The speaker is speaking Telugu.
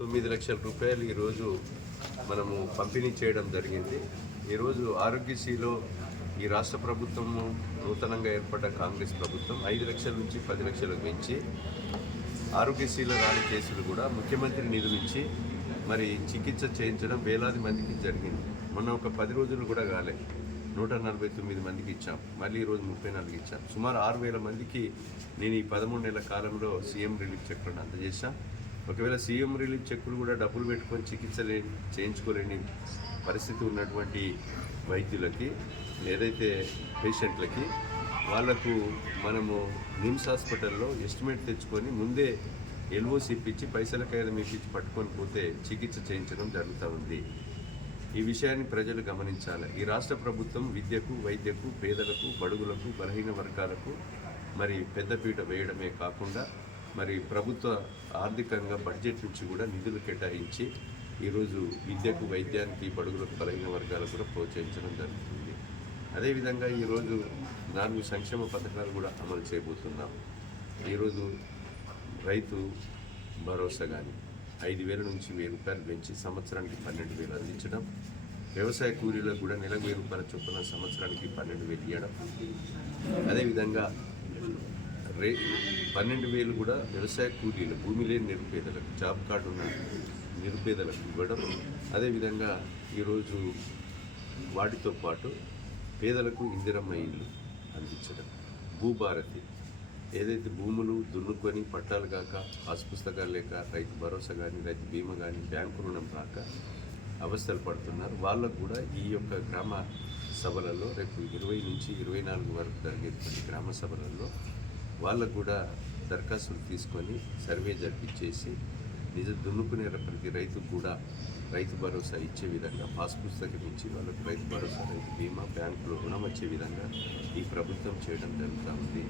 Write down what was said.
9 లక్షల రూపాయలు ఈరోజు మనము పంపిణీ చేయడం జరిగింది. ఈరోజు ఆరోగ్యశ్రీలో ఈ రాష్ట్ర ప్రభుత్వము నూతనంగా ఏర్పడ్డ కాంగ్రెస్ ప్రభుత్వం 5 లక్షల నుంచి 10 లక్షలకు పెంచి ఆరోగ్యశ్రీలో రాని కేసులు కూడా ముఖ్యమంత్రి నిధుల నుంచి మరి చికిత్స చేయించడం వేలాది మందికి జరిగింది. మొన్న ఒక 10 రోజులు కూడా కాలే 149 మందికి ఇచ్చాం. మళ్ళీ ఈరోజు 34 ఇచ్చాం. సుమారు 6,000 మందికి నేను ఈ 13 నెలల కాలంలో సీఎం రిలీఫ్ చెక్కులను అందజేశాం. ఒకవేళ సీఎం రిలీఫ్ చెక్కులు కూడా డబ్బులు పెట్టుకొని చికిత్స చేయించుకోలేని పరిస్థితి ఉన్నటువంటి వైద్యులకి ఏదైతే పేషెంట్లకి వాళ్లకు మనము నిమ్స్ హాస్పిటల్లో ఎస్టిమేట్ తెచ్చుకొని ముందే ఎల్ఓసి ఇప్పించి పైసలకైనా మీకు ఇచ్చి పట్టుకొని పోతే చికిత్స చేయించడం జరుగుతూ ఉంది. ఈ విషయాన్ని ప్రజలు గమనించాలి. ఈ రాష్ట్ర ప్రభుత్వం విద్యకు, వైద్యకు, పేదలకు, బడుగులకు, బలహీన వర్గాలకు మరి పెద్దపీట వేయడమే కాకుండా మరి ప్రభుత్వ ఆర్థికంగా బడ్జెట్ నుంచి కూడా నిధులు కేటాయించి ఈరోజు విద్యకు, వైద్యానికి, బడుగులకు, బలహీన వర్గాలకు కూడా ప్రోత్సహించడం జరుగుతుంది. అదేవిధంగా ఈరోజు 4 సంక్షేమ పథకాలు కూడా అమలు చేయబోతున్నాం. ఈరోజు రైతు భరోసా కానీ 5,000 నుంచి 1,000 రూపాయలు పెంచి సంవత్సరానికి 12,000 అందించడం, వ్యవసాయ కూలీలకు కూడా నెలకు 1,000 రూపాయల చొప్పున సంవత్సరానికి 12,000 ఇవ్వడం, అదేవిధంగా 12,000 కూడా వ్యవసాయ కూలీలు, భూమి లేని నిరుపేదలకు, జాబ్ కార్డు ఉన్న నిరుపేదలకు ఇవ్వడం, అదేవిధంగా ఈరోజు వాటితో పాటు పేదలకు ఇందిరమ్మ ఇల్లు అందించడం, భూభారతి ఏదైతే భూములు దున్నుకొని పట్టాలు కాక, పాస్ పుస్తకాలు లేక, రైతు భరోసా కానీ, రైతు బీమా కానీ, బ్యాంకు రుణం రాక అవస్థలు పడుతున్నారు. వాళ్ళకు కూడా ఈ యొక్క గ్రామ సభలలో రేపు 20 నుంచి 24 వరకు జరిగేటువంటి గ్రామ సభలలో వాళ్ళకు కూడా దరఖాస్తులు తీసుకొని సర్వే జరిపించేసి దున్నుకునే ప్రతి రైతుకు కూడా రైతు భరోసా ఇచ్చే విధంగా పాస్ పుస్తకం ఇచ్చి వాళ్ళకు రైతు భరోసా, రైతు బీమా, బ్యాంకులో రుణం వచ్చే విధంగా ఈ ప్రభుత్వం చేయడం జరుగుతూ ఉంది.